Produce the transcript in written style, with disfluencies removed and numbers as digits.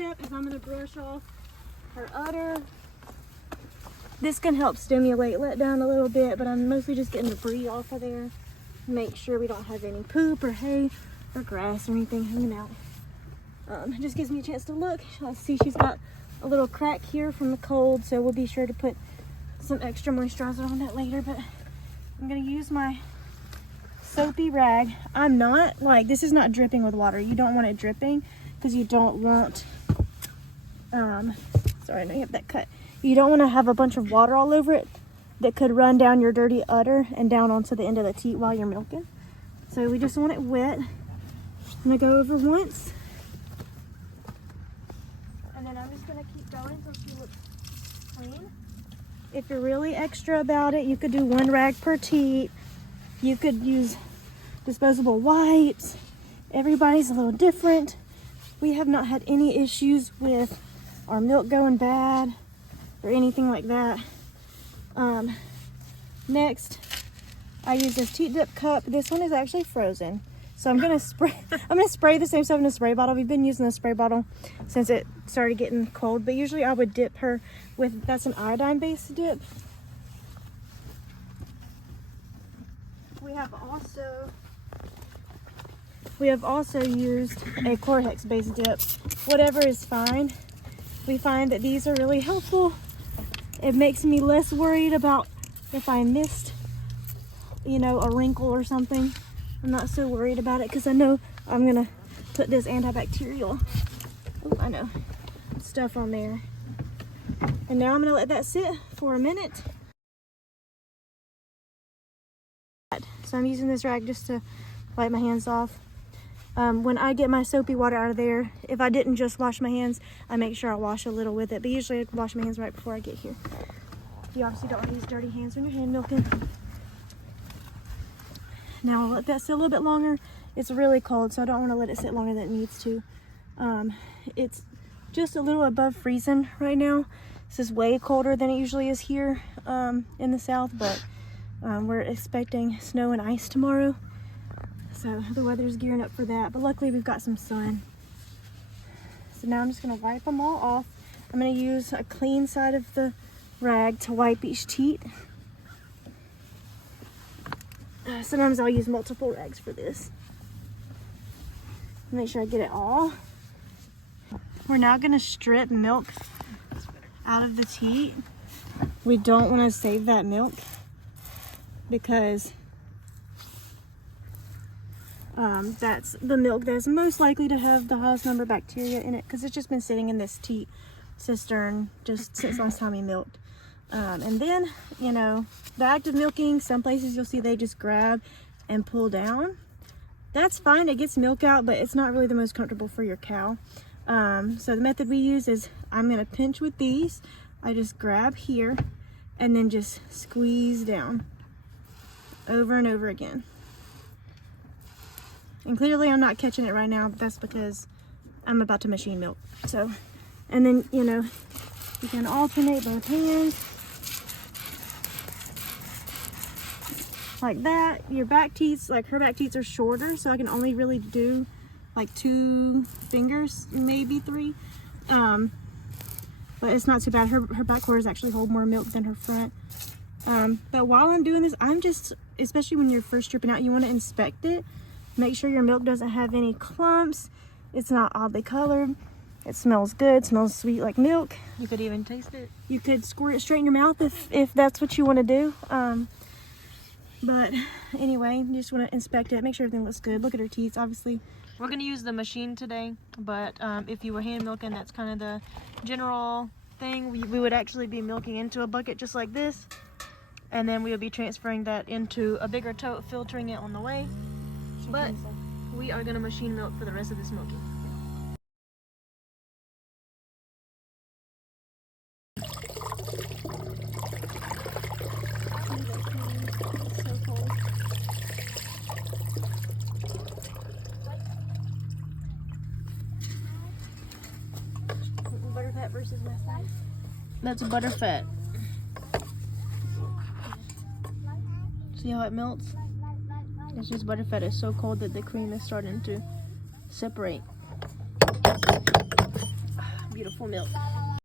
step is I'm going to brush off her udder. This can help stimulate let down a little bit, but I'm mostly just getting debris off of there. Make sure we don't have any poop or hay or grass or anything hanging out. It just gives me a chance to look. I see she's got a little crack here from the cold, so we'll be sure to put some extra moisturizer on that later. But I'm gonna use my soapy rag. I'm not like, this is not dripping with water. You don't want it dripping because you don't want, sorry, I know you have that cut. You don't want to have a bunch of water all over it that could run down your dirty udder and down onto the end of the teat while you're milking. So we just want it wet. I'm gonna go over once. And then I'm just gonna keep going until she looks clean. If you're really extra about it, you could do 1 rag per teat. You could use disposable wipes. Everybody's a little different. We have not had any issues with our milk going bad or anything like that. Next, I use this teat dip cup. This one is actually frozen. So I'm gonna spray the same stuff in a spray bottle. We've been using the spray bottle since it started getting cold, but usually I would dip her with, that's an iodine-based dip. We have also used a Corhex-based dip. Whatever is fine. We find that these are really helpful. It makes me less worried about if I missed, you know, a wrinkle or something. I'm not so worried about it because I know I'm gonna put this antibacterial, oh, I know, stuff on there. And now I'm gonna let that sit for a minute. So I'm using this rag just to wipe my hands off. When I get my soapy water out of there, if I didn't just wash my hands, I make sure I wash a little with it. But usually I wash my hands right before I get here. You obviously don't want to use dirty hands when you're hand milking. Now I'll let that sit a little bit longer. It's really cold, so I don't want to let it sit longer than it needs to. It's just a little above freezing right now. This is way colder than it usually is here in the south, but we're expecting snow and ice tomorrow. So the weather's gearing up for that, but luckily we've got some sun. So now I'm just gonna wipe them all off. I'm gonna use a clean side of the rag to wipe each teat. Sometimes I'll use multiple rags for this. Make sure I get it all. We're now gonna strip milk out of the teat. We don't wanna save that milk because that's the milk that's most likely to have the highest number of bacteria in it because it's just been sitting in this teat cistern just since last time we milked. And then, you know, the active milking, some places you'll see they just grab and pull down. That's fine, it gets milk out, but it's not really the most comfortable for your cow. So the method we use is I'm gonna pinch with these. I just grab here and then just squeeze down over and over again. And clearly I'm not catching it right now, but that's because I'm about to machine milk. So, and then, you know, you can alternate both hands. Like that. Your back teats, like her back teats are shorter, so I can only really do like 2 fingers, maybe 3. But it's not too bad. Her back quarters actually hold more milk than her front. But while I'm doing this, I'm just, especially when you're first stripping out, you want to inspect it. Make sure your milk doesn't have any clumps. It's not oddly colored. It smells good, smells sweet like milk. You could even taste it. You could squirt it straight in your mouth if that's what you want to do. But anyway, you just want to inspect it, make sure everything looks good. Look at her teats, obviously. We're going to use the machine today, but if you were hand milking, that's kind of the general thing. We would actually be milking into a bucket just like this, and then we would be transferring that into a bigger tote, filtering it on the way. But we are going to machine milk for the rest of this milking. Butterfat versus Western. That's butterfat. See how it melts? It's just butterfat is so cold that the cream is starting to separate. beautiful milk.